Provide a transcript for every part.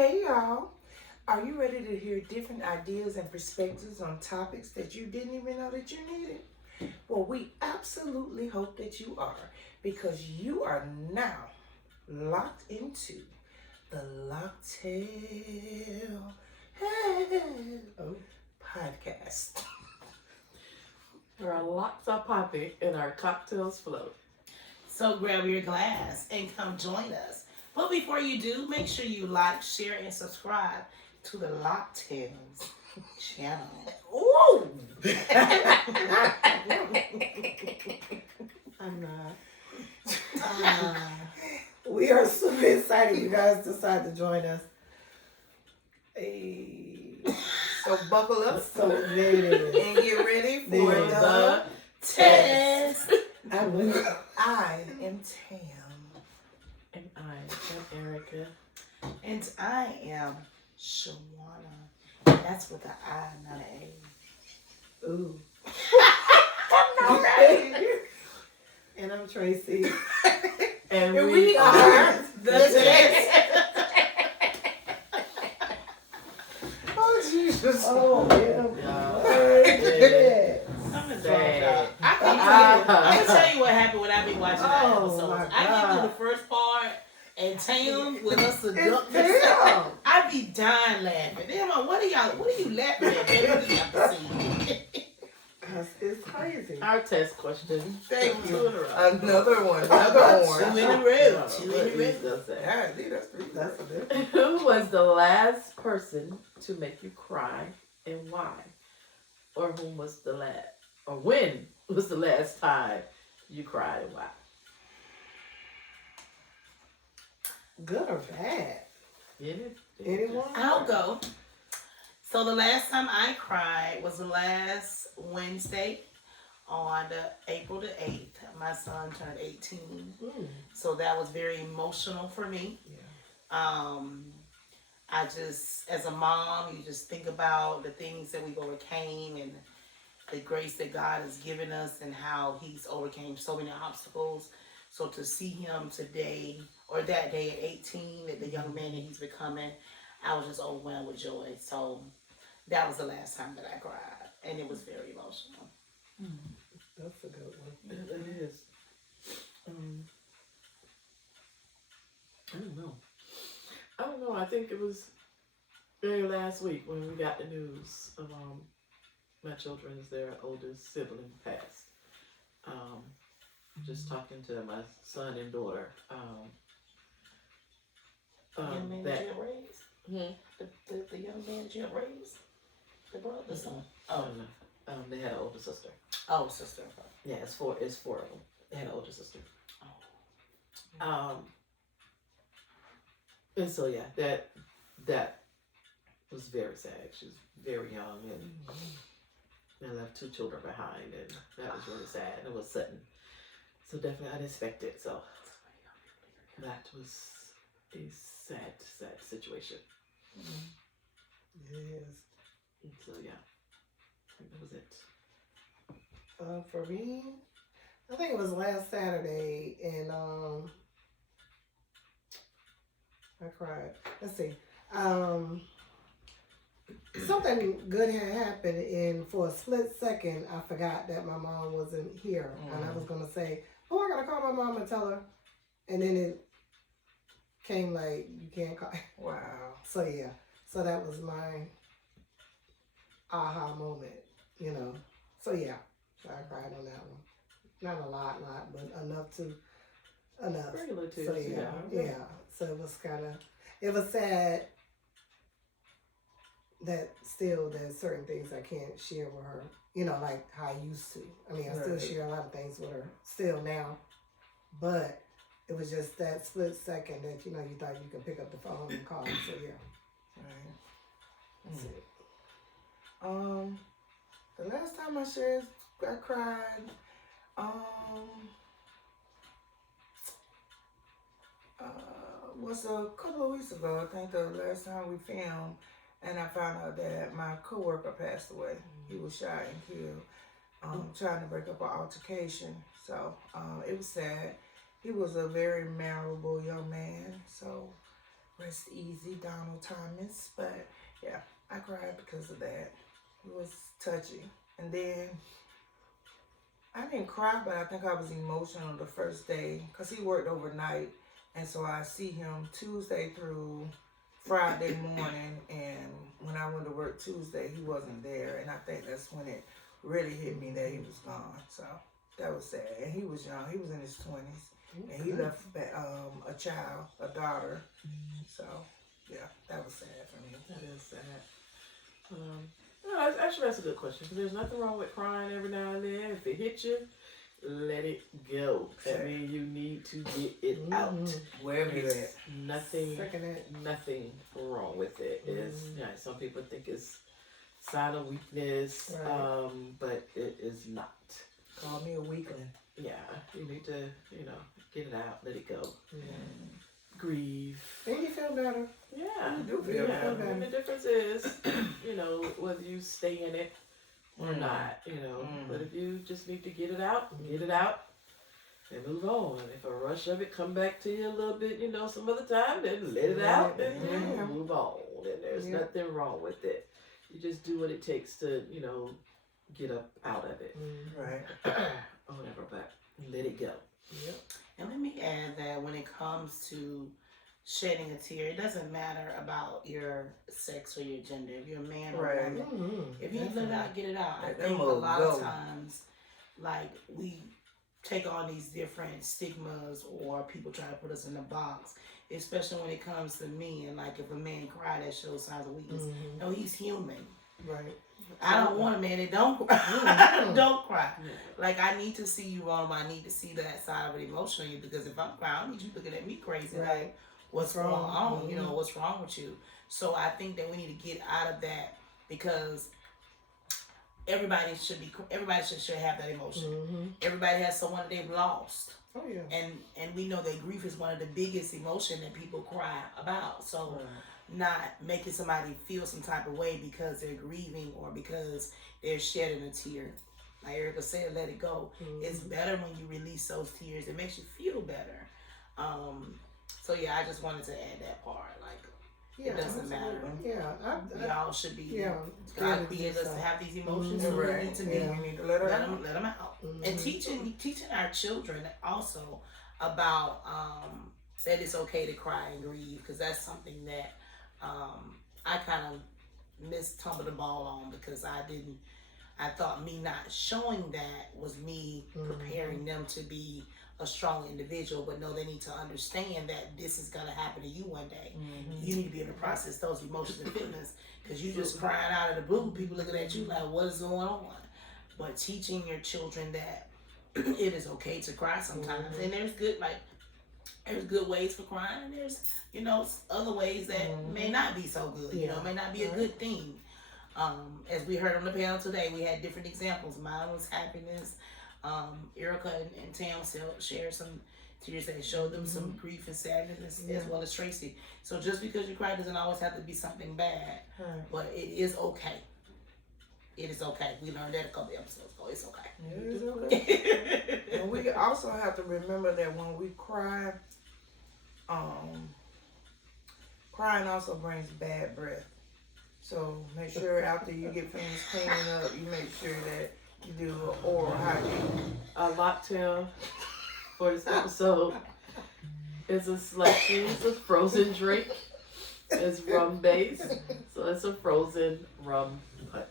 Hey y'all, are you ready to hear different ideas and perspectives on topics that you didn't even know that you needed? Well, we absolutely hope that you are because you are now locked into the Locktail podcast. Where our locks are popping and our cocktails float. So grab your glass and come join us. But before you do, make sure you like, share, and subscribe to the LOC'DTAILS channel. Ooh! I'm not. We are super excited you guys decided to join us. Hey. So buckle up So there it is. and get ready for There the Test. I am Tam. And I am Erica. And I am Shawana. That's with an I, not an A. Ooh. All right. And I'm Tracy. And And we are The Test. Oh, Jesus. Oh, yeah. I'm gonna Bad. I'm gonna tell you what happened when I be watching that Oh, episode. my I get to God. the first part and Tam with us a duck. It's Tam. I be dying laughing. Then I'm like, what are you laughing at? Baby, you just have to see. It's crazy. our test question. Thank Two you. in a row. Another one. Another Two one. in a row. Two in a What row. is that say? Yeah, see, that's three. That's a bit. Who was the last person to make you cry and why? Or whom was the last? Or when was the last time you cried and why? Good or bad? Anyone? I'll go. So the last time I cried was last Wednesday on April the 8th. My son turned 18. So that was very emotional for me. I just, as a mom, you just think about the things that we've overcame and the grace that God has given us and how he's overcame so many obstacles. So to see him today or that day at 18, the young man that he's becoming, I was just overwhelmed with joy. So that was the last time that I cried, and it was very emotional. That's a good one. It is. I don't know. I think it was very last week when we got the news of my children's their oldest sibling passed. Just talking to my son and daughter. Young man that you raised? Hmm? The young man that you raised? The brother, the son? Oh no. They had an older sister. Oh, sister. Yeah, it's four of them. They had an older sister. And so yeah, that was very sad. She was very young and left two children behind, and that was really sad. It was sudden, so definitely unexpected. So that was a sad situation. Yes. And so yeah, I think that was it. For me, I think it was last Saturday, and I cried. Let's see. Something good had happened, and for a split second, I forgot that my mom wasn't here, and I was gonna say, "Oh, I gotta call my mom and tell her," and then it came like, "You can't call." Wow. So yeah, so that was my aha moment, So yeah, so I cried on that one. Not a lot, but enough. Regular tears, So yeah. So it was sad that still there's certain things I can't share with her, like how I used to. I mean, I still Right. share a lot of things with her still now, but it was just that split second that, you thought you could pick up the phone and call. So yeah, Right. that's it. The last time I cried, was a couple of weeks ago. I think the last time we filmed, and I found out that my coworker passed away. He was shot and killed, trying to break up an altercation. So it was sad. He was a very memorable young man. So Rest easy, Donald Thomas. But yeah, I cried because of that. It was touchy. And then I didn't cry, but I think I was emotional the first day because he worked overnight. And so I see him Tuesday through Friday morning. And when I went to work Tuesday, he wasn't there. And I think that's when it really hit me that he was gone. So that was sad. And he was young. He was in his 20s. And he left a child, a daughter. So, yeah, that was sad for me. That is sad. No, actually, that's a good question. There's nothing wrong with crying every now and then. If it hits you, let it go. That means you need to get it out. Wherever you're at. Nothing wrong with it. It's, some people think it's sign of weakness, Right. but it is not. Call me a weakling. Yeah, you need to, get it out, let it go. Grieve. And you feel better. Yeah, You do feel better. And the difference is, whether you stay in it or not, But if you just need to get it out, and move on. If a rush of it come back to you a little bit, some other time, then let it out and move on. And there's nothing wrong with it. You just do what it takes to, get up out of it. Right. Or whatever, but let it go. Yep. And let me add that when it comes to shedding a tear, it doesn't matter about your sex or your gender. If you're a man or a woman, if you let it out, get it out. I think a lot of times, like, we take on these different stigmas or people try to put us in a box, especially when it comes to men. Like, if a man cry, that shows signs of weakness. No, he's human. Right. I don't want a man that don't cry. Don't cry. Yeah. Like, I need to see you wrong. I need to see that side of it emotionally, because if I'm crying, I need you looking at me crazy. Right. Like, what's going on? What's wrong with you? So I think that we need to get out of that, because everybody should have that emotion. Everybody has someone that they've lost. Oh yeah. And we know that grief is one of the biggest emotion that people cry about. So not making somebody feel some type of way because they're grieving or because they're shedding a tear. Like Erica said, let it go. It's better when you release those tears. It makes you feel better. So yeah, I just wanted to add that part. Like, it doesn't matter. Yeah. Y'all should be. Yeah. God created us to have these emotions. So we need to be. We need to let them out. And teaching our children also about that it's okay to cry and grieve, because that's something that I kind of tumbled the ball on, because I thought me not showing that was me preparing them to be a strong individual. But no, they need to understand that this is going to happen to you one day. You need to be able to process those emotions and feelings, because you just crying out of the blue, people looking at you like, what is going on? But teaching your children that it is okay to cry sometimes. And there's good ways for crying, and there's other ways that may not be so good. May not be a good thing. As we heard on the panel today, we had different examples. Mine was happiness. Erica and Tam shared some tears that showed them some grief and sadness, as well as Tracy. So just because you cry doesn't always have to be something bad, but it is okay. It is okay. We learned that a couple episodes ago. It's okay. It is okay. And we also have to remember that when we cry, crying also brings bad breath. So make sure after you get finished cleaning up, you make sure that you do oral hygiene. A mocktail for this episode is a slushy. It's a frozen drink. It's rum based, so it's a frozen rum punch.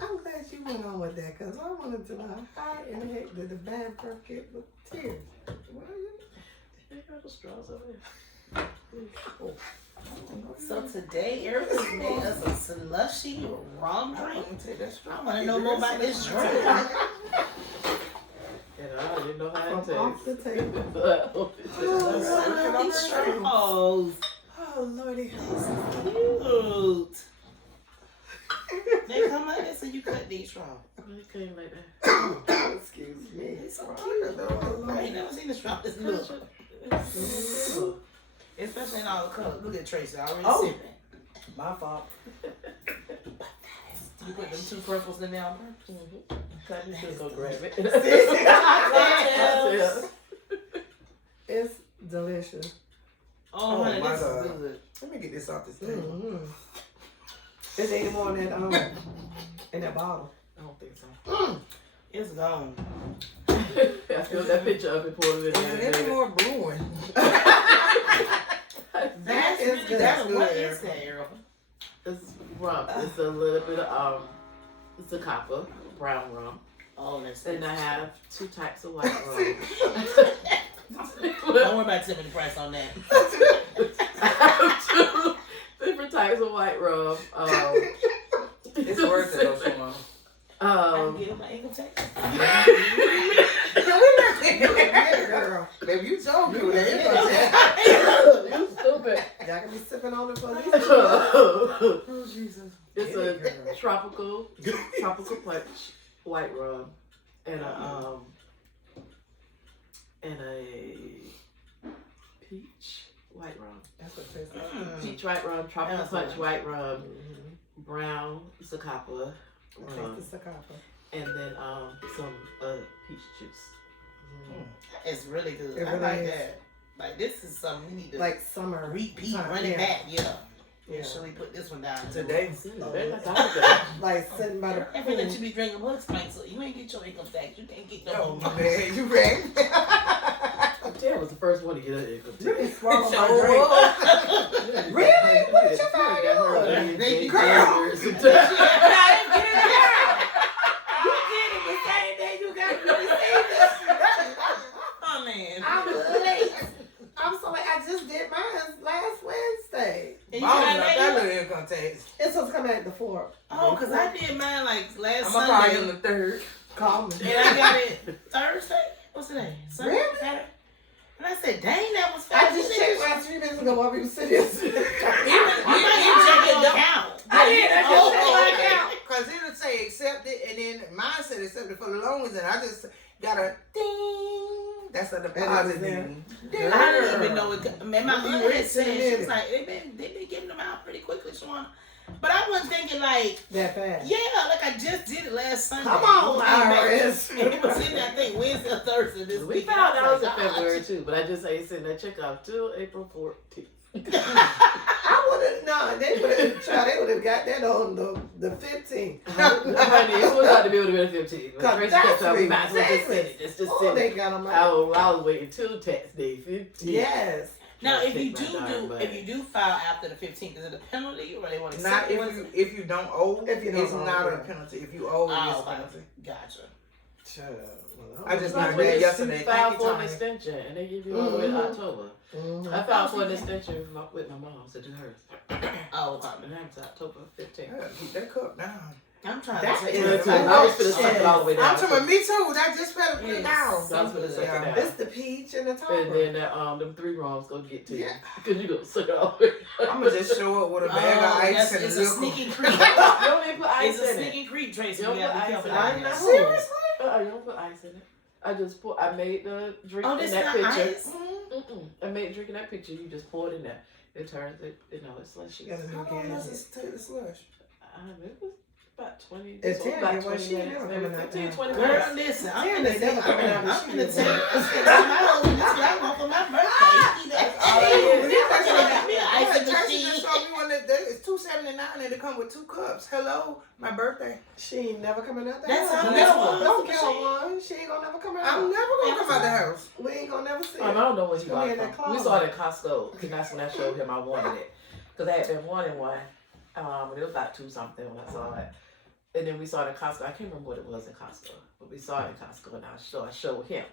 I'm glad you went on with that, because I wanted to know how in the heck did the bad breath get with tears? There got the straws over there. So today, Erica made us a slushy rum drink. I want to know more about this drink. I didn't know how From off the it table. These straws. Oh, Lordy. Cute. They come like this, and you cut these straws. It came like that. Excuse me. It's so cute. I ain't never seen a straw this look. Especially in all the colors. Look at Tracy already sipping. My fault. You put them two purples in there on purpose? You should go grab it. Cocktails. It's delicious. Oh, honey, my this God. is good. Let me get this off this table. Mm-hmm. Is there any more in that in that bottle? I don't think so. It's gone. I filled that picture up and poured it in And there. any more brewing. That's is really good. That's That's what good, is that, Errol? It's rum. It's a little bit of it's a copper, brown rum. Oh, that's And I it. have 2 types of white rum. Don't worry about telling me the price on that. I have 2 different types of white rum. It's worth it, though, Sean. I can get my income tax. Girl, Baby, you told me that. You stupid. y'all can be sipping on it for these. It's Oh, Jesus. a tropical punch white rum and a peach white rum. That's what it tastes like. Peach white rum, tropical That's punch nice. white rum, Mm-hmm. brown Zacapa I rum, taste the Zacapa. and then some peach juice. It's really good. It I really like is. that. Like, this is something we need to Like summer. repeat, time, run it yeah. back. Yeah. Yeah. Should we put this one down Today. Like sitting by the Every that you pool. be drinking books, Frank, so you ain't get your income tax. You can't get no Oh, more my bad. You rang. Ted was the first one to get her income You tax. can swallow my So, drink. Really? What did you find out? They- Girl. I didn't get it You did it the same day you got me received it. Oh, man. I'm late. I'm sorry. I just did mine last Wednesday. And you Mom, got that that? little income tax. It's supposed to come at the 4th. Oh, because I did mine like last I'm going to call Sunday. him the 3rd. Call me. And I got it Thursday. What's today? Sunday? Really? Saturday? And I said, dang, that was I fast. just checked my 3 minutes ago while we were sitting here. You might check your account. I did. I just Oh, checked my okay. account. Because it'll say accepted, and then mine said accepted for the longest, and I just got a ding. That's a deposit ding. I didn't even know it. Man, my Well, mother had it's said, a she minute. was like, they been giving them out pretty quickly, Shawana. But I wasn't thinking like, That fast. yeah, like I just did it last Sunday. Come on, It came back- Iris. and it was in there, I think, Wednesday or Thursday this We week. found I out in like, February too, but I just ain't sitting there check out till April 14th. I would have, no, they would have got that on the 15th. Honey, it was about to be able to be the 15th. But Cause Tracy that's kept telling me, might as well just ridiculous. send it. Just Oh, send they it. got on my. I was waiting till tax day 15. Yes. Now, if Take you my do darn money. if you do file after the 15th, is it a penalty or they want to Not accept it? if you don't owe, If you don't it's owe, not a yeah. penalty. If you owe, Oh, it's a okay. penalty. Gotcha. I just That's learned when that you yesterday. file Thank you, for an Tony. extension, and they give you all the way to Mhm. October. Mhm. I filed for an extension with my mom to do hers. Oh, okay. And that was October 15th. Yeah, keep that cup down. I'm trying That to take is my a I was finna suck it all the way down. I'm talking about me too. That just better put it Yes. down. I was finna suck it Yeah. down. It's the peach and the topper. And then them 3 wrongs gonna get to you. Yeah. Because you gonna suck it all the way down. I'm gonna just show up with a bag of ice and a it's a little. sneaky creep. You don't even put It's ice a in it. sneaky creep, Tracy. You You don't gotta put be ice careful. in I it. know. Seriously? You don't put ice in it. I made the drink Oh, in this that not picture. ice? I made a drink in that picture. You just pour it in there. It turns it, it's slushy. You gotta How do long does gas. this take the slush? It was about 20. It's This was 10, about yeah, well, 20 she minutes, never maybe coming out 15, there. 20 Girl, minutes. listen, I'm Damn, gonna they tell never coming out I'm with gonna shit. tell you. I said, my husband, this is what I want for my birthday. all it is. Got me an ice Tracy machine. just showed me one that it's $2.79 and it come with 2 cups. Hello, my birthday. She ain't never coming out the That's house. how Never. that's Don't what- count one. She ain't gonna never come out. I'm never gonna come out the house. We ain't gonna never see I it. don't know what you Come bought in it that from. We closet. saw it at Costco. And that's when I showed him I wanted it. Because I had been wanting one. And it was about 2 something when I saw it. And then we saw it at Costco. I can't remember what it was in Costco. But we saw it in Costco. And I showed him.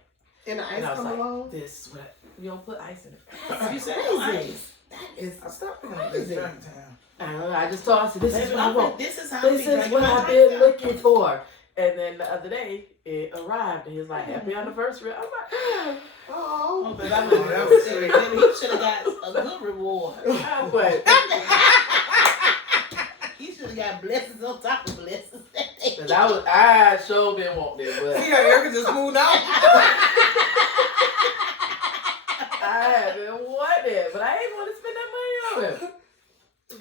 And the ice And I was come like, along. this is what you don't put ice in it. You said Crazy. ice. It's I stopped doing this crazy. drink town. I don't know. I just told him, I said, this is what I want. This is how This we is drink what my I've drink. been looking for. And then the other day, it arrived. And he was like, happy anniversary. I'm like, Oh. Oh, but I'm Oh, that was sweet. He should have got a good reward. I'm like, He should have got blessings on top of blessings. cause I sure been wanting it, but See how Erica just moved out? I have been wanting it, but I ain't want to spend that money on it.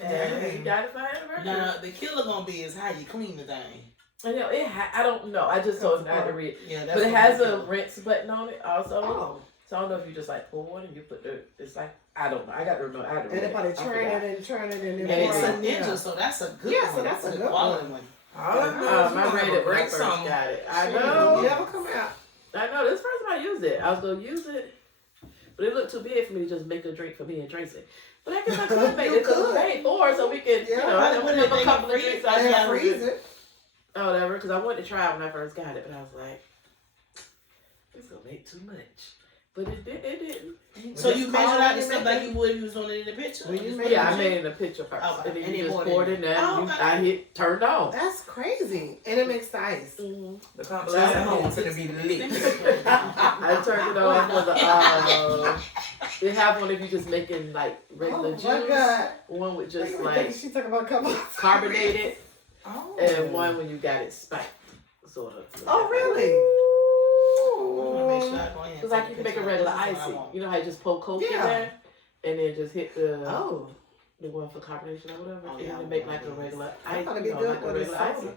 And he got it for anniversary. Now the killer gonna be is how you clean the thing. And I don't know. I just told him I had to read. Yeah, that's But it what has the a killer- rinse button on it also. Oh. So I don't know if you just like pour one and you put it's like I don't know. I got to remember. I had to And read they probably it. I turn forgot. it and turn it and then And It's it's a a ninja, so that's a good Yeah, so one. that's a That's a good quality one. one. All I know is I you gonna read have it a when I great first summer. got it. I It'll know. never come out. I know. This first time I used it, I was gonna use it, but it looked too big for me to just make a drink for me and Tracy. But I guess I could make You it could. to pay for so we could, Yeah, probably put put up it a in couple the of drinks. freezer. And I freeze it. or whatever, because I wanted to try it when I first got it, but I was like, it's gonna make too much. But it didn't. So you Just measured call out it the and stuff make like it. you would if you was doing it in the picture? When you Just make put Yeah, it I in? made it in a picture first, Okay. and then And you then just poured it poured it in. in there. Oh, and okay. I hit turned on. That's crazy. And it makes ice. The conversation at home is gonna be lit. I turned it on for the. They have one if you're just making like regular Oh my juice. God. One with just Like, like she talking about couple. carbonated, Oh. and one when you got it spiked, sort of. Oh really? I'm gonna make sure I go ahead and It's like take you a can make a picture. regular This is what I icy. want. You know how you just pour Coke in Yeah. there, and then just hit the Oh. the one for carbonation or whatever, Oh, and yeah, then make like I a want regular I ice. thought it'd be You know, good like a with a regular soda. icy.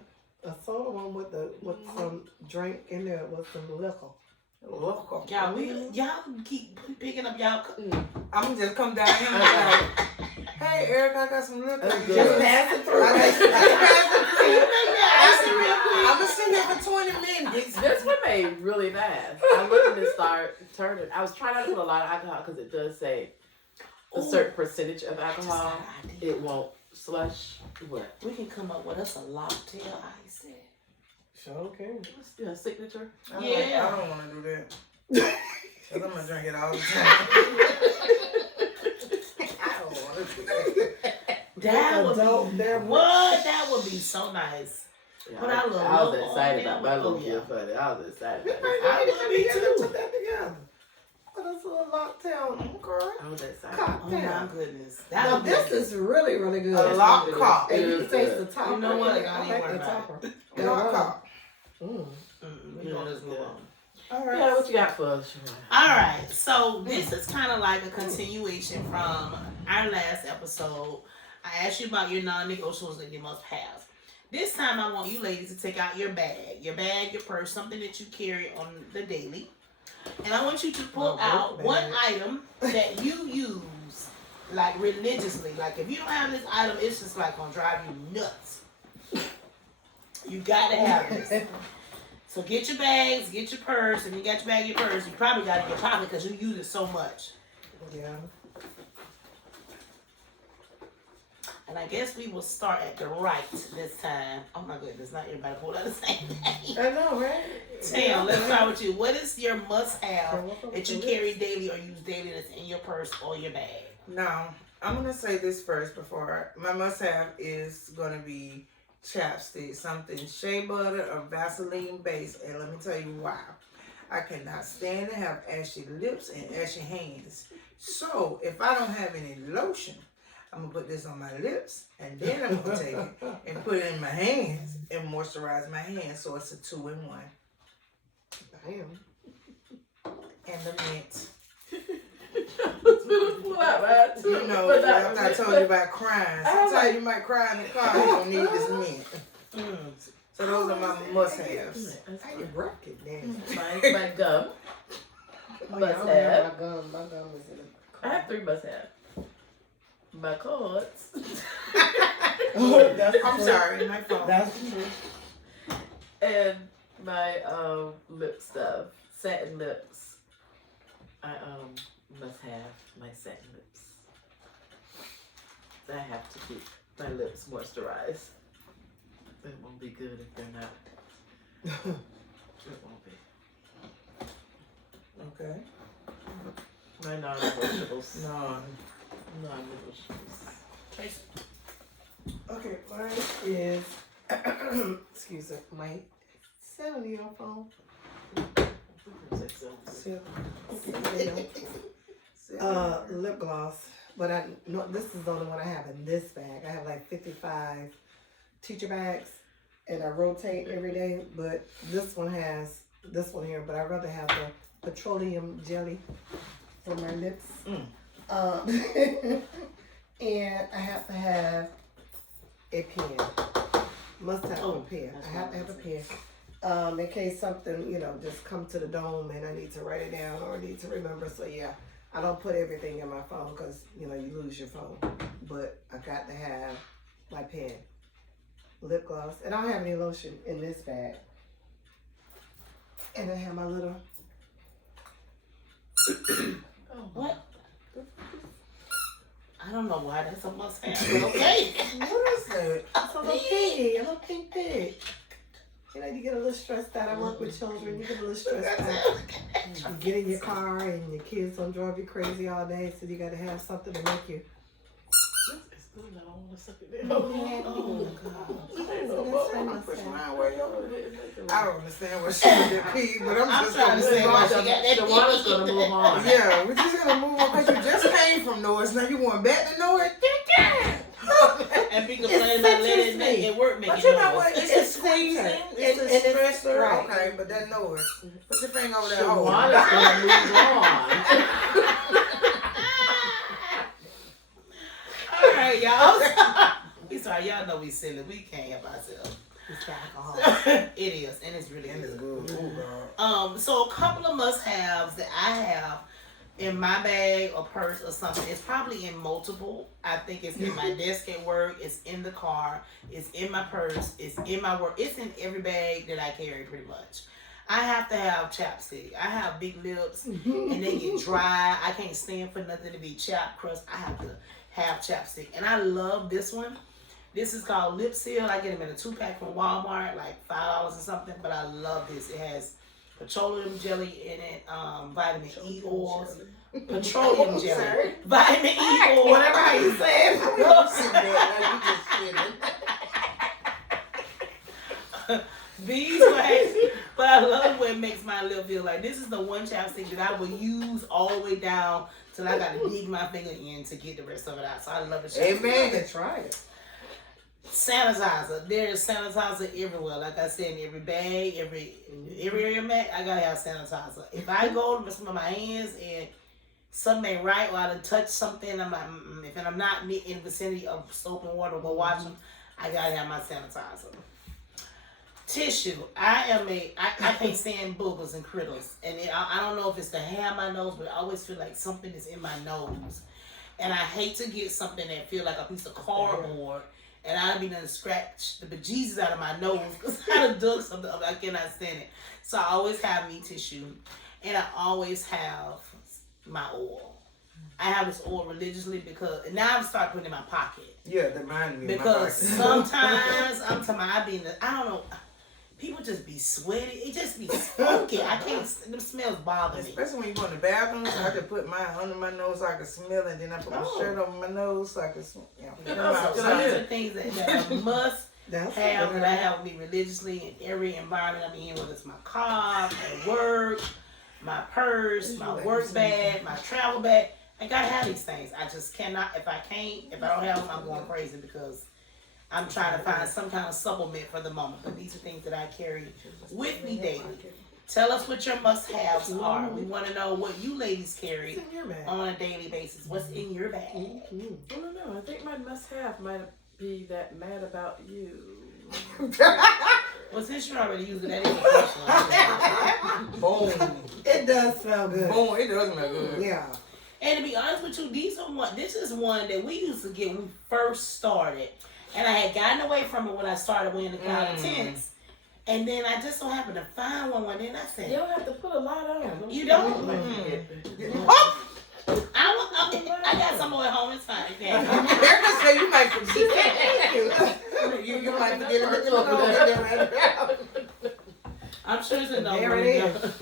A soda one with some drink in there with some liquor. Local. Y'all keep picking up y'all. I'm gonna just come down here and be like, hey, Eric, I got some liquor. That's good. Just pass it through. I Ice real quick. I'm gonna sit here for 20 minutes. This one made really nice. I looked and start turning. I was trying not to put a lot of alcohol because it does say a Ooh. certain percentage of I just alcohol. got an idea. It won't slush. What? We can come up with us a LOC'DTAIL ice. Sure okay. What's the signature? Yeah. I don't want to do that. Cause I'm gonna drink it all the time. I don't want to do that. That would Adult be beverage. what? That would be so nice. Yeah, Put our little I was logo excited on about there. my little Oh, yeah. gift for it. I was excited. About I it. I would be too. Put that together. Put us a little lockdown. Okay. I was excited. Oh my Cocktail. goodness. Now That would be this is really, really good. A lock cock. And you It can is taste good. the topper. You know what? I I like ain't the worried about topper. A lock cock. Mm. We gonna just move on. All right. Yeah, what you got for us? All right, so this is kind of like a continuation from our last episode. I asked you about your non-negotiables that you must have. This time, I want you ladies to take out your bag, your purse, something that you carry on the daily, and I want you to pull My out work one bag. item that you use like religiously. Like if you don't have this item, it's just like gonna drive you nuts. You gotta have this. So get your bags, get your purse, and you got your bag, your purse. You probably got it in your pocket because you use it so much. Yeah. And I guess we will start at the right this time. Oh my goodness, not everybody pulled out the same thing. I know, right? Tim, let's start with you. What is your must-have that you carry daily or use daily that's in your purse or your bag? Now, I'm gonna say this first before my must-have is gonna be chapstick, something shea butter or Vaseline based, and let me tell you why. I cannot stand to have ashy lips and ashy hands. So if I don't have any lotion, I'm gonna put this on my lips, and then I'm gonna take it and put it in my hands and moisturize my hands. So it's a 2-in-1. Damn. And the mint. Pull out, man. You know, after I told you about crying, sometimes you might cry in the car. You don't need this mint. So those are my must-haves. How you work it then? My gum. Oh, yeah, I Must don't have have. my gum. My gum is in the I have 3 must have. My cards. Oh, that's I'm sorry, my phone. That's true. And my lip stuff. Satin lips. I must have my satin lips. I have to keep my lips moisturized. It won't be good if they're not. It won't be. Okay. My non-negotiables. No. Non-negotiables. Tracy. Okay, mine is, excuse me, my cellular phone. Lip gloss. But I no, this is the only one I have in this bag. I have like 55 teacher bags, and I rotate every day. But this one has this one here. But I'd rather have the petroleum jelly for my lips. And I have to have a pen. Must have a pen. I have to have a pen. In case something, just come to the dome and I need to write it down or I need to remember. So yeah, I don't put everything in my phone because, you lose your phone. But I got to have my pen, lip gloss, and I don't have any lotion in this bag. And I have my little... What? I don't know why that's a must have, but okay. What is that? It's a little pig, a little pink pig. You get a little stressed out. I work with children. You get a little stressed out. You get in your car and your kids don't drive you crazy all day, so you got to have something to make you. It's good. I don't want to suck it in. Oh, God. I don't understand what she did that pee, but I'm just trying to gonna say move why on. she got that Shawana's gonna move on. Yeah, we're just gonna move on because you just came from Norris. Now you going back to Norris? And be complaining about letting it work, make But it you know noise. what? It's the squeezing, it's the stressor. right. Okay, but that Norris. Put your finger over that hole. Shawana's gonna move on. All right, y'all. We sorry, y'all know we silly. We can't help ourselves. It's alcohol. It is, and it's really And it's good. good. Ooh, girl. So a couple of must-haves that I have in my bag or purse or something. It's probably in multiple. I think it's in my desk at work. It's in the car. It's in my purse. It's in my work. It's in every bag that I carry pretty much. I have to have chapstick. I have big lips and they get dry. I can't stand for nothing to be chapped, crust. I have to have chapstick. And I love this one. This is called Lip Seal. I get them in a 2-pack from Walmart, like $5 or something. But I love this. It has petroleum jelly in it, vitamin E oils. Petroleum jelly. Vitamin E oil, whatever how you say it. You sit there like you just sitting. Beeswax, but I love what it makes my lip feel like. This is the one chapstick that I will use all the way down till I gotta dig my finger in to get the rest of it out. So I love it. Amen. Try it. Sanitizer. There's sanitizer everywhere. Like I said, in every bag, every area I'm at, I gotta have sanitizer. If I go to smell my hands and something ain't right, or I done touch something, I'm like, if I'm not in the vicinity of soap and water or washing, I gotta have my sanitizer. Tissue. I can't stand boogers and critters, and I don't know if it's the hair on my nose, but I always feel like something is in my nose, and I hate to get something that feel like a piece of cardboard, and I be done scratch the bejesus out of my nose because I done dug something up. I cannot stand it. So I always have me tissue, and I always have my oil. I have this oil religiously because, and now I'm starting putting it in my pocket. Yeah, that reminds me. Because sometimes I'm talking about I don't know. People just be sweaty. It just be funky. I can't. Them smells bother me. Especially when you go in the bathroom, so I could put mine under my nose so I can smell it, and then I put my shirt over my nose so I can smell. So these are things that I must have that I have with me religiously in every environment I'm in, whether it's my car, my work, my purse, my work bag, my travel bag. I gotta have these things. I just cannot. If I don't have them, I'm going crazy because I'm trying to find some kind of supplement for the moment. But these are things that I carry with me daily. Tell us what your must-haves are. We want to know what you ladies carry on a daily basis. What's in your bag? I don't know. I think my must-have might be that mad about you. Well, since you already using that information, Boom. It does smell good. Boom. It does smell good. Yeah. and to be honest with you, this is one that we used to get when we first started. And I had gotten away from it when I started wearing the cloud tints. And then I just so happened to find one day, and I said, You don't have to put a lot on. You don't? I got some more at home. It's fine. So you might forget. You might forget it. I'm sure it's enough. There it is.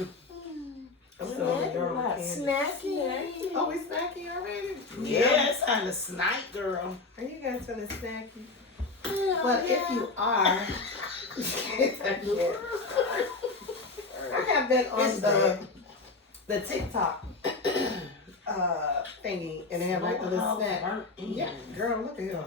Snacky. Oh, we snacky already? Yeah, it's time to snipe, girl. Are you guys gonna snacky? But if you are, I have been on the TikTok thingy, and they have like a little snack. Yeah, girl, look at her.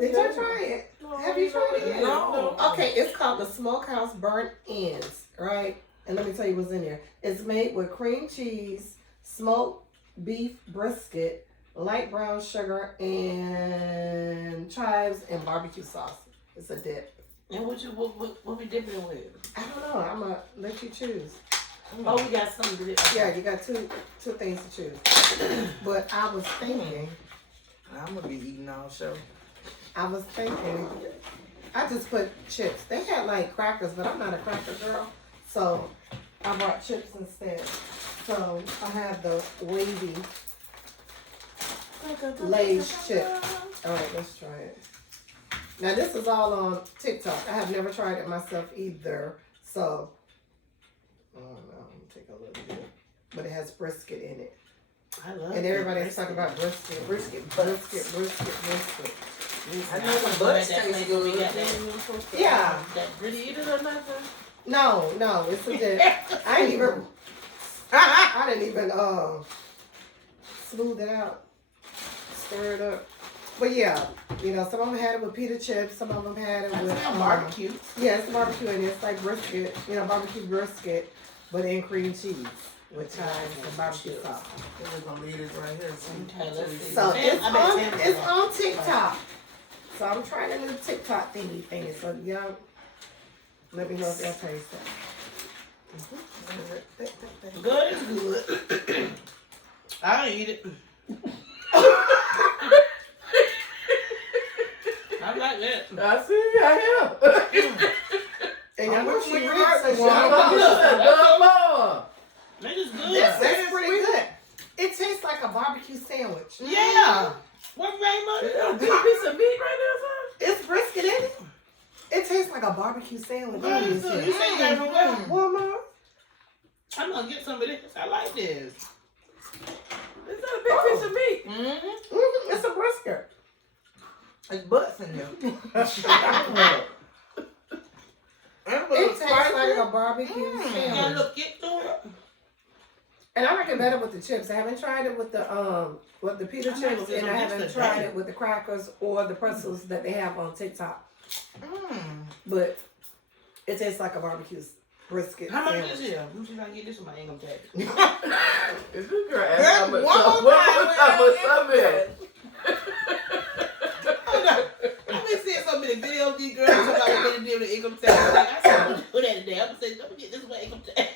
Did you try it? Have you tried it yet? No. Okay, it's called the Smokehouse Burnt Ends, right? And let me tell you what's in there. It's made with cream cheese, smoked beef brisket, light brown sugar, and chives, and barbecue sauce. It's a dip. And what we dipping it with? I don't know. I'm going to let you choose. Oh, we got something to do. Yeah, you got two things to choose. But I was thinking, I'm gonna be eating all show. I just put chips. They had like crackers, but I'm not a cracker girl, so I bought chips instead. So I have the wavy Lay's chip. All right, let's try it. Now this is all on TikTok. I have never tried it myself either. So I don't know. I'm gonna take a little bit, but it has brisket in it. I love And it. everybody's talking about brisket. I know the butts taste good. We got that. Yeah. That pretty eat it or nothing. No, it's a dip. I ain't even. I didn't even smooth it out, stir it up. But yeah, you know, some of them had it with pita chips, some of them had it with barbecue. Yeah, it's barbecue and it's like brisket, you know, barbecue brisket, but in cream cheese with chives and barbecue sauce. We're gonna leave this right here. Okay, let's see. So Sam, it's on TikTok. So I'm trying a new TikTok thingy. So y'all, let me know if y'all taste that. Good is good. I'll eat it. I like that. I see. I am. And y'all know she I'm reads, with so you, she right? knows. That is good. This is pretty good. It tastes like a barbecue sandwich. Yeah. What name Is that a of big it? piece of meat right It's brisket in it. It tastes like a barbecue sandwich. What is it? You say you got it from where? Walmart. I'm gonna get some of this. I like this. there, son? Is that a big piece of meat? Mm-hmm. It's a brisket. It's butts in there. It tastes like a barbecue You gotta sandwich. look it through it. And I like it better with the chips. I haven't tried it with the pita I might chips, go get and I some haven't next tried today. it with the crackers or the pretzels that they have on TikTok. Mm. But it tastes like a barbecue brisket How much sandwich. is here? You should not get this with my income tax. Is this girl That's asking how much one stuff? more What time was without some is? I've been seeing so many videos of these girls talking about what they do with the income tax. Like, I said, I'm gonna put that today. I'm gonna say, let me get this with my income tax.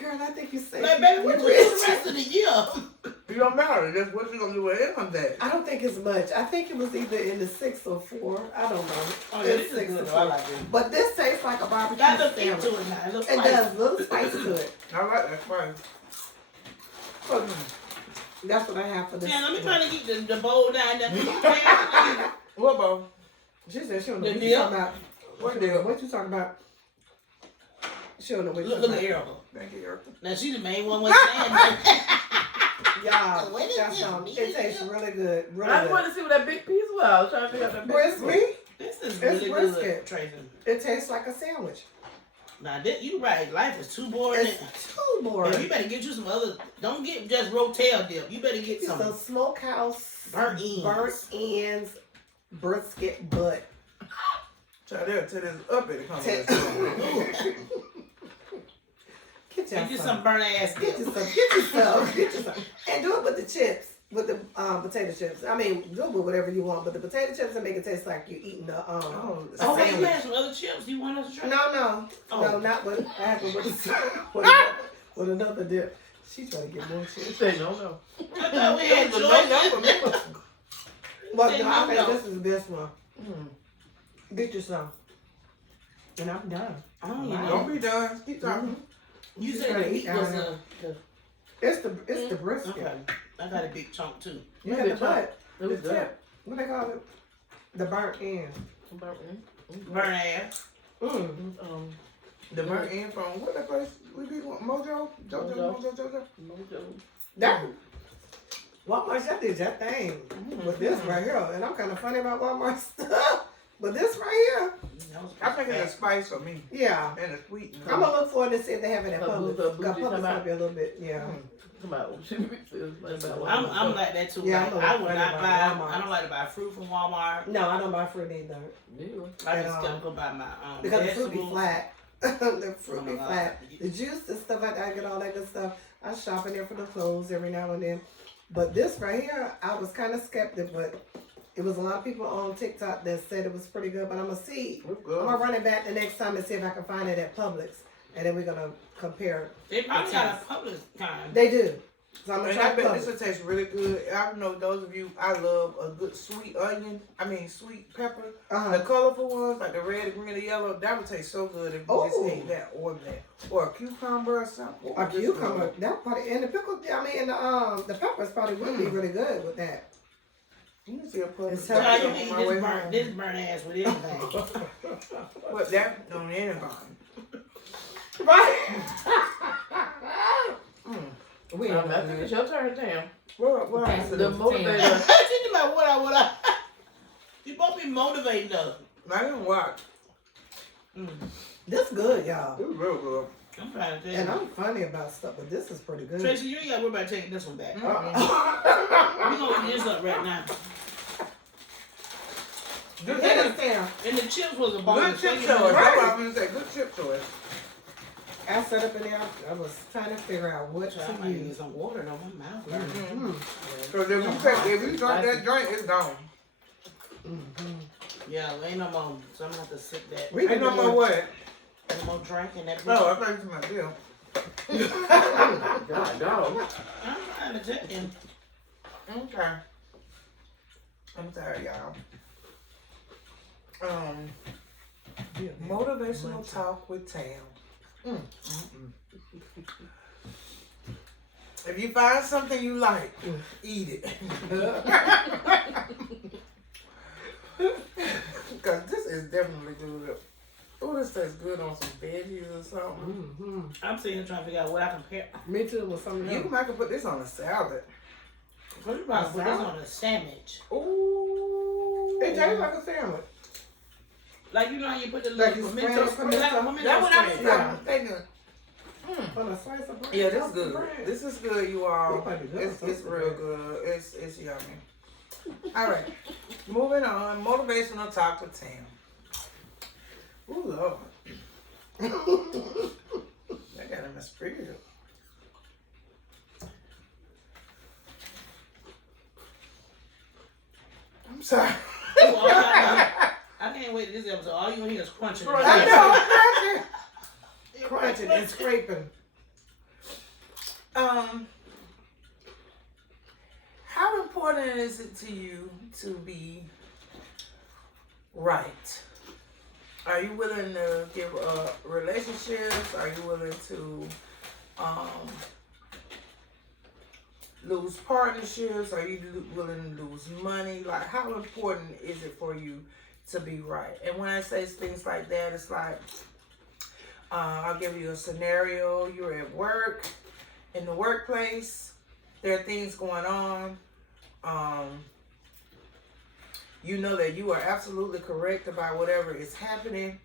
Girl, I think you said. Like, baby, what you do the rest of the year? It don't matter. That's what you gonna do with income tax. I don't think it's much. I think it was either in the 6 or 4. I don't know. Oh, yeah, It's this is 6 good. or though. I 4. like it. But this tastes like a barbecue Got the sandwich. into it now. It looks It spicy. does, little spice to it. I like that spice. That's what I have for this. Man, I'm trying to get the bowl down there. What, Bo? She said she don't The know what you deal? talking about. What deal? What you talking about? She don't know what you Look talking at about. Erica. Thank you, Erica. Now, she the main one was saying that. Y'all, What is that's this? some. It tastes really good. Really I just good. wanted to see what that big piece was. I was trying to figure out that big piece. Brisket. This is It's really brisket. good, Tracy. It tastes like a sandwich. Now, you right. Life is too boring. It's too Yeah, you boring. better get you some other. Don't get just rotel dip. You better get It's some a smokehouse burnt ends. burnt ends brisket butt. Try that till this up it comes. Get Get you y'all some burnt ass Get dip. you some. And do it with the chips, with the potato chips. I mean, do it with whatever you want, but the potato chips will make it taste like you're eating the Oh, but you sandwich. had some other chips. You want us to try? No, Oh. not with. I have to with another dip. She trying to get more chips. Say no. I thought we had Georgia. Well, Say no, I think no. this is the best one. Get you some. And I'm done. I don't even Don't know. be done. Keep talking. You She's said trying the to meat eat was down the It's the brisket. okay. I got a big chunk too. You got the butt. It The was good. tip. What they call it? The burnt end. Burnt ass. The burnt end from what that place we be going? Mojo? Jojo? That Walmart, that did that thing with this right here, and I'm kind of funny about Walmart stuff, but this right here, I think it's a spice for me. yeah. And a sweet. I'm gonna look for it to see if they have it at Got Publix. bougie Got Publix come might out. be a little bit, yeah. Come on. I'm like that too. Yeah, Like, I'm I would funny not about buy. Walmart. I don't like to buy fruit from Walmart. No, I don't buy fruit either I At just all. gotta go buy my because the fruit be vegetables. flat. The fruit be Oh my God. flat. The juice, the stuff like that, I get all that good stuff. I shop in there for the clothes every now and then. But this right here, I was kind of skeptic, but it was a lot of people on TikTok that said it was pretty good. But I'm gonna see. I'm gonna run it back the next time and see if I can find it at Publix and then we're gonna compare. They probably the got a taste. public kind. They do. So I'm gonna And try I bet public. this will taste really good. I know those of you, I love a good sweet onion. Sweet pepper. The Uh-huh. colorful ones, like the red, the green, the yellow, that would taste so good if you just Ooh. ate that or that. Or a cucumber or something. A Ooh, this cucumber. good. That probably and the pickle. I mean, and the peppers probably would be really good with that. You can see a put It's Child, healthy. you can eat this burnt ass with anything. Put that on anything. Right. We I ain't think gonna it's your turn, damn. What Pass it The over to motivator. Tam. Think about what I. You both be motivating us. I didn't watch. This good, y'all. It was real good. I'm trying to tell And you. I'm funny about stuff, but this is pretty good. Tracy, you ain't got to worry about taking this one back. Mm-hmm. We gonna eat this up right now. Good Get chip. us down. And the chips was a Good bonus. chip So you choice. know- That's what I'm gonna say. Good chip choice. I sat up in there. I was trying to figure out what Child, I to might need use. some water though. My mouth burning. Mm-hmm. Because if you drink that drink, it's gone. Mm-hmm. Yeah, ain't no more. So I'm gonna have to sip that. We Ain't no more what? No more drinking that. Oh, I thought you were my deal. God, dog. I'm trying to tell you. Okay. I'm sorry, y'all. Motivational talk with Tam. If you find something you like, eat it. Because this is definitely good. Oh, this tastes good on some veggies or something. Mm-hmm. I'm sitting here trying to figure out what I compare. Me too, with something You else. might put this on a salad. What you about to put this on a sandwich? Ooh. It tastes like a sandwich. Like you know how you put the Like little you pimento spread spread. it, Like pimento. pimento That's what I was spread. Yeah. thinking. On a slice of bread. Yeah, this is toasted good. bread. This is good, you all. It might be good It's on toasted real bread. good. It's yummy. All right, moving on. Motivational talk with Tam. Ooh, Lord. I got in my spirit. I'm sorry. I can't wait to this episode. All you gonna hear is crunching. I know. Crunching and scraping. How important is it to you to be right? Are you willing to give relationships? Are you willing to lose partnerships? Are you willing to lose money? Like, how important is it for you to be right? And when I say things like that, it's like, I'll give you a scenario. You're at work, in the workplace. There are things going on. You know that you are absolutely correct about whatever is happening.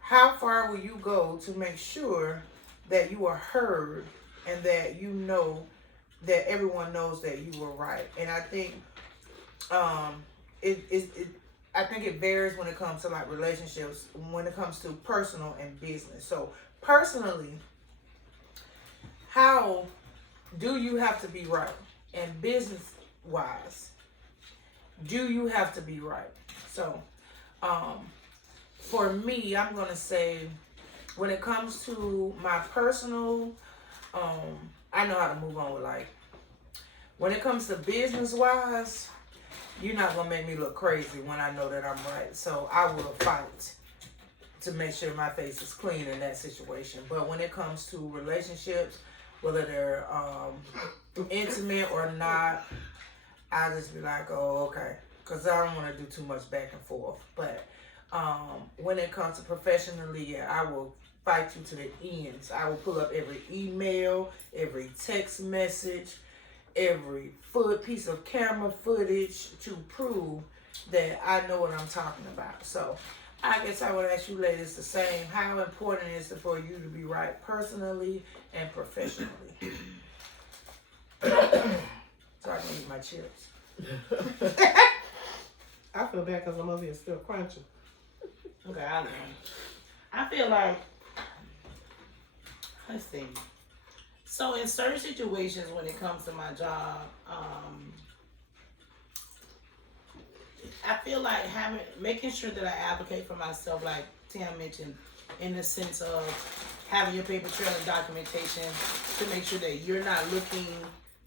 How far will you go to make sure that you are heard and that you know that everyone knows that you were right? And I think I think it varies when it comes to like relationships, when it comes to personal and business. So personally, how do you have to be right? And business wise, do you have to be right? So for me, I'm gonna say when it comes to my personal, I know how to move on with life. When it comes to business wise, you're not gonna make me look crazy when I know that I'm right. So I will fight to make sure my face is clean in that situation. But when it comes to relationships, whether they're intimate or not, I just be like, oh, okay. Because I don't want to do too much back and forth. But when it comes to professionally, yeah, I will fight you to the ends. I will pull up every email, every text message, every piece of camera footage to prove that I know what I'm talking about. So I guess I would ask you ladies the same. How important is it for you to be right personally and professionally? So I can eat my chips. I feel bad because I'm over here still crunching. Okay, I know. I feel like, let's see. So in certain situations when it comes to my job, I feel like making sure that I advocate for myself, like Tam mentioned, in the sense of having your paper trail and documentation to make sure that you're not looking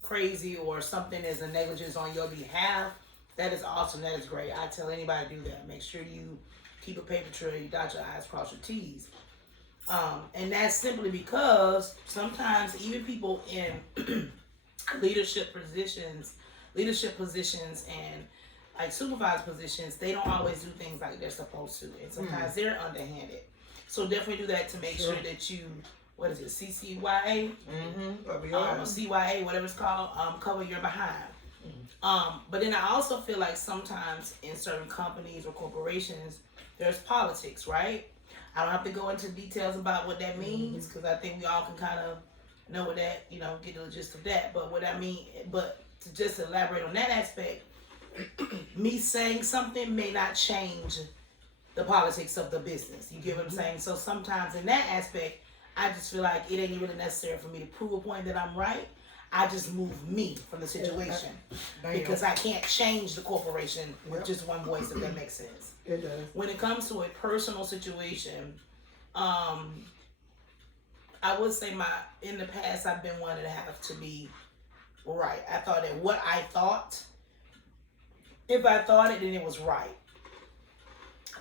crazy or something is a negligence on your behalf, that is awesome. That is great. I tell anybody to do that. Make sure you keep a paper trail, you dot your I's, cross your T's. And that's simply because sometimes even people in leadership positions and like supervised positions, they don't always do things like they're supposed to. And sometimes they're underhanded. So definitely do that to make sure that you, what is it, CCYA? Or CYA, whatever it's called, cover your behind. But then I also feel like sometimes in certain companies or corporations, there's politics, right? I don't have to go into details about what that means because I think we all can kind of know what that, get the gist of that. But what I mean, but to just elaborate on that aspect, me saying something may not change the politics of the business. You get what I'm saying? So sometimes in that aspect, I just feel like it ain't really necessary for me to prove a point that I'm right. I just move me from the situation because I can't change the corporation with just one voice, if that makes sense. It does. When it comes to a personal situation, I would say in the past I've been one that have to be right. I thought that what I thought, if I thought it, then it was right.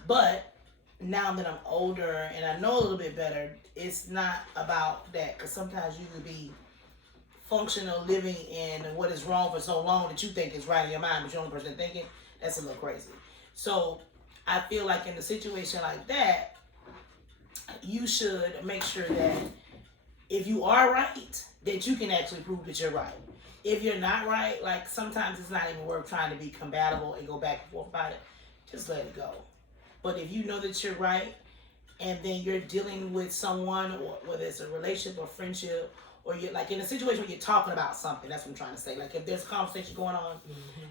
But now that I'm older and I know a little bit better, it's not about that because sometimes you can be functional living in what is wrong for so long that you think is right in your mind, but you're the only person thinking. That's a little crazy. So I feel like in a situation like that, you should make sure that if you are right, that you can actually prove that you're right. If you're not right, like sometimes it's not even worth trying to be compatible and go back and forth about it. Just let it go. But if you know that you're right, and then you're dealing with someone, or whether it's a relationship or friendship, or you're like in a situation where you're talking about something, that's what I'm trying to say. Like if there's a conversation going on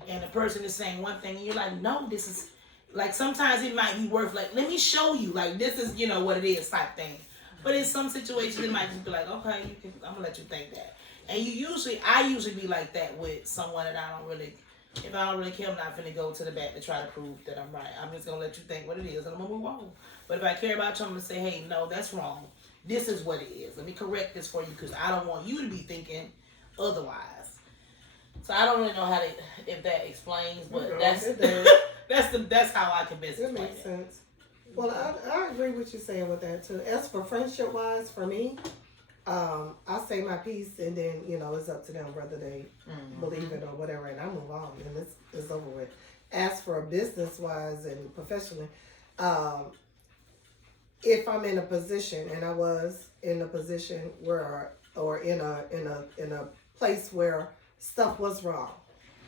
and the person is saying one thing and you're like, no, this is, like sometimes it might be worth like, let me show you, like this is, what it is type thing. But in some situations it might just be like, okay, I'm gonna let you think that. And I usually be like that with someone that if I don't really care, I'm not finna go to the back to try to prove that I'm right. I'm just gonna let you think what it is and I'm gonna move on. But if I care about you, I'm gonna say, hey, no, that's wrong. This is what it is. Let me correct this for you because I don't want you to be thinking otherwise. So I don't really know if that explains, but that's how I can best explain it. That makes sense. Well, I agree with you saying with that too. As for friendship wise, for me, I say my piece and then it's up to them whether they believe it or whatever, and I move on and it's over with. As for business wise and professionally, if I'm in a position, and I was in a position where, or in a place where stuff was wrong,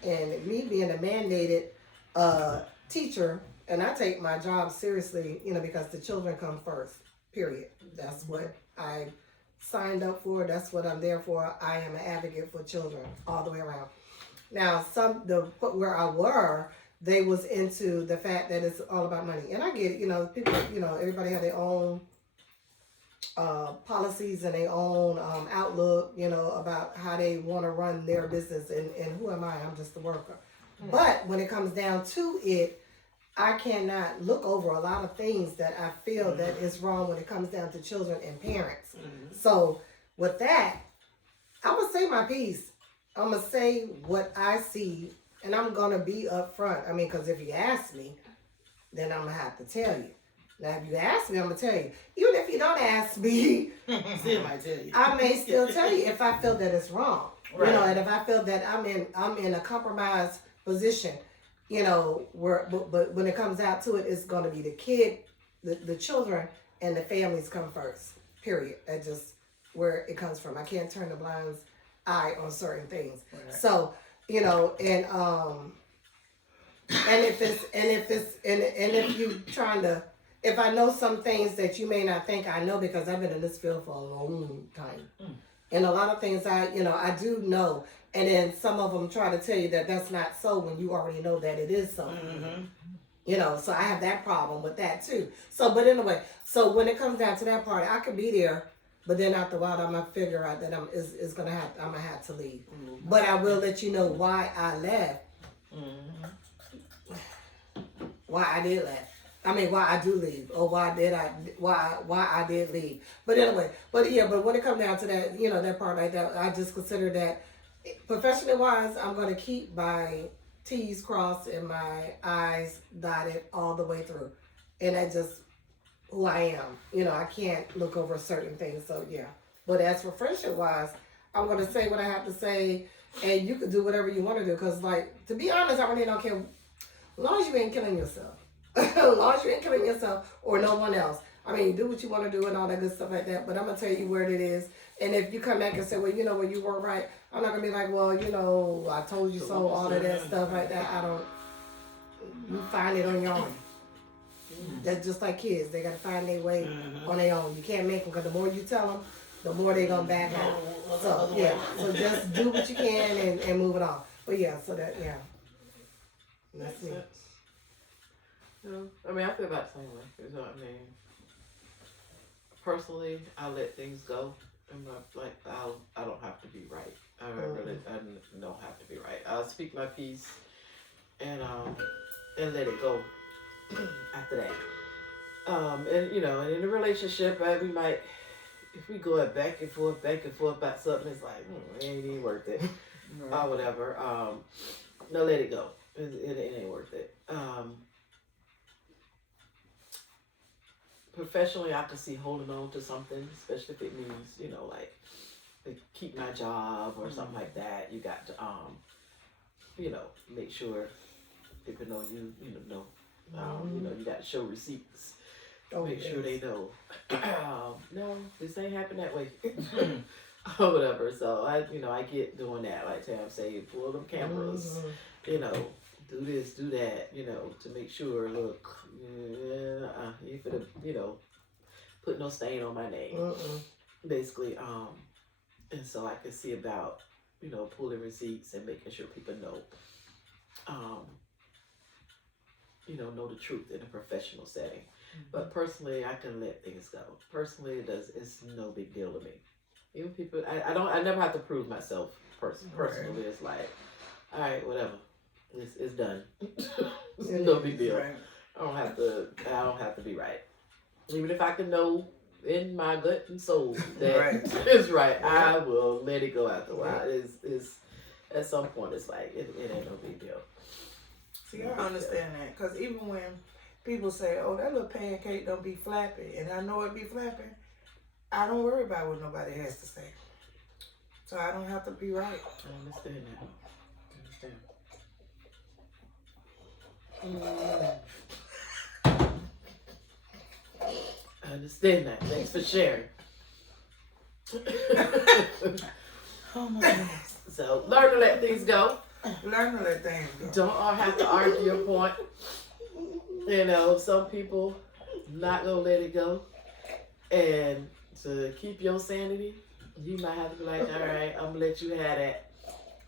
and me being a mandated teacher, and I take my job seriously, because the children come first. Period. That's what I signed up for. That's what I'm there for. I am an advocate for children all the way around. Now, where I were. They was into the fact that it's all about money. And I get it, people, everybody have their own policies and their own outlook, about how they want to run their business. And who am I? I'm just a worker. But when it comes down to it, I cannot look over a lot of things that I feel that is wrong when it comes down to children and parents. So with that, I'm going to say my piece. I'm going to say what I see. And I'm going to be upfront. I mean, because if you ask me, then I'm going to have to tell you. Now, if you ask me, I'm going to tell you. Even if you don't ask me, still might tell you. I may still tell you if I feel that it's wrong. Right. And if I feel that I'm in a compromised position, but when it comes out to it, it's going to be the kid, the children, and the families come first. Period. That's just where it comes from. I can't turn the blind eye on certain things. Right. So, and if you trying to, if I know some things that you may not think I know because I've been in this field for a long time, and a lot of things I do know, and then some of them try to tell you that that's not so when you already know that it is so. So I have that problem with that too. So, but anyway, so when it comes down to that part, I could be there. But then after a while, I'm gonna figure out that I'm gonna have to leave. But I will let you know why I left. Why I did left. I mean, why I do leave, or why I did leave. But anyway, but when it comes down to that, that part like that, I just consider that professionally wise, I'm gonna keep my T's crossed and my I's dotted all the way through, and that's just who I am. I can't look over certain things. So yeah. But as for friendship wise, I'm gonna say what I have to say, and you can do whatever you want to do. Cause like, to be honest, I really don't care, as long as you ain't killing yourself. As long as you ain't killing yourself or no one else. I mean, do what you want to do and all that good stuff like that. But I'm gonna tell you where it is. And if you come back and say, well, you weren't right, I'm not gonna be like, well, I told you so, all of that stuff like that. I don't. You find it on your own. That's just like kids. They gotta find their way on their own. You can't make them, because the more you tell them, the more they gonna back out. So yeah. So just do what you can and move it on. But yeah. So that that's me. I mean, I feel about the same way. You know what I mean? Personally, I let things go. I'm not like, I don't have to be right. I don't have to be right. I'll speak my piece and let it go after that. And and in a relationship, we might, if we go back and forth about something, it's like, it ain't even worth it, or whatever. No, let it go. It ain't worth it. Professionally, I can see holding on to something, especially if it means, like to keep my job or something like that. You got to, make sure people know you got to show receipts. Make sure they know. No, this ain't happen that way. Or whatever. So I get doing that. Like Tam say, pull them cameras. Do this, do that, to make sure, look, you could have, put no stain on my name, basically, and so I can see about, pulling receipts and making sure people know, know the truth in a professional setting. But personally, I can let things go. Personally, it's no big deal to me. Even people, I never have to prove myself. Personally, it's like, all right, whatever. It's done. It's no big deal. Right. I don't have to be right. Even if I can know in my gut and soul that it's right, I will let it go after a while. It's at some point it's like it ain't no big deal. See, I understand that, because even when people say, "Oh, that little pancake don't be flapping," and I know it be flapping, I don't worry about what nobody has to say. So I don't have to be right. I understand that. I understand that. Thanks for sharing. Oh my goodness. So learn to let things go. Learn to let things go. Don't all have to argue your point. Some people not gonna let it go, and to keep your sanity, you might have to be like, all right, I'm gonna let you have that.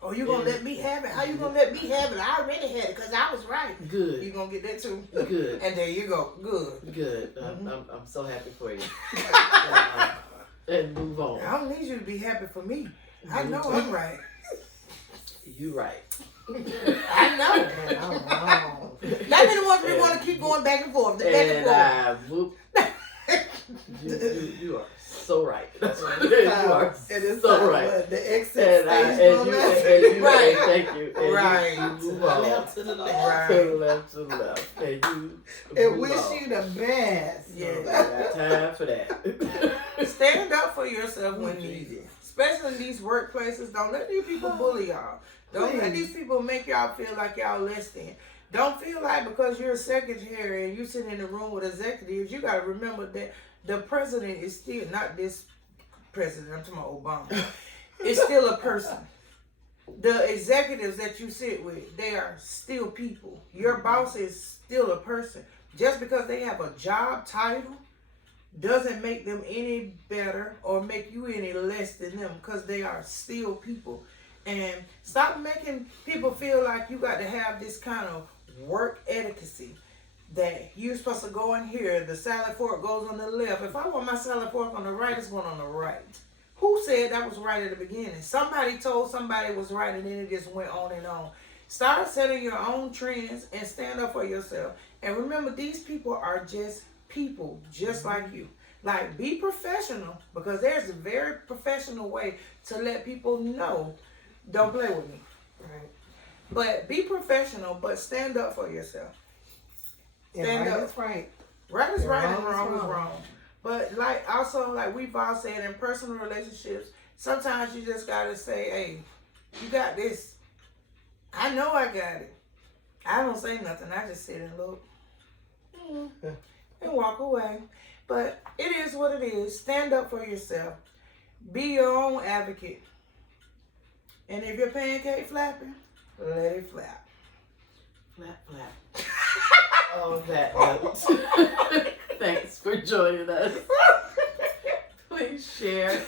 Oh, you gonna let me have it? How you gonna let me have it? I already had it because I was right. Good. You gonna get that too? Good. And there you go. Good. Good. I'm so happy for you. And move on. I don't need you to be happy for me. I know I'm right. You right. I know. And I'm wrong. Not many ones we want to keep going back and forth. You are so right. You are so right. The exit right. Thank you. And right. You move on. Left to the left. Right. To the left, to the left. And you And move wish on. you the best. Yeah, I got time for that. Stand up for yourself when needed. Especially in these workplaces. Don't let these people bully y'all. Don't let these people make y'all feel like y'all less than. Don't feel like because you're a secretary and you sit in the room with executives, you got to remember that the president is still, not this president, I'm talking about Obama, is still a person. The executives that you sit with, they are still people. Your boss is still a person. Just because they have a job title doesn't make them any better or make you any less than them, because they are still people. And stop making people feel like you got to have this kind of work etiquette that you're supposed to go in here, the salad fork goes on the left. If I want my salad fork on the right, it's going on the right. Who said that was right at the beginning? Somebody told somebody it was right, and then it just went on and on. Start setting your own trends and stand up for yourself. And remember, these people are just people, just like you. Like, be professional, because there's a very professional way to let people know, don't play with me. Right. But be professional, but stand up for yourself. And Stand right up. is right. Right is And right and wrong is wrong is wrong. wrong. But like also, like we've all said, in personal relationships, sometimes you just gotta say, hey, you got this. I know I got it. I don't say nothing. I just sit and look. And walk away. But it is what it is. Stand up for yourself. Be your own advocate. And if your pancake flapping, let it flap. Flap, flap. On that note, thanks for joining us. Please share.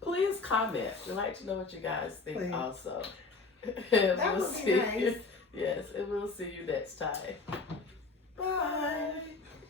Please comment. We'd like to know what you guys think. Please. Also. And That we'll would be see nice. you. Yes, and we'll see you next time.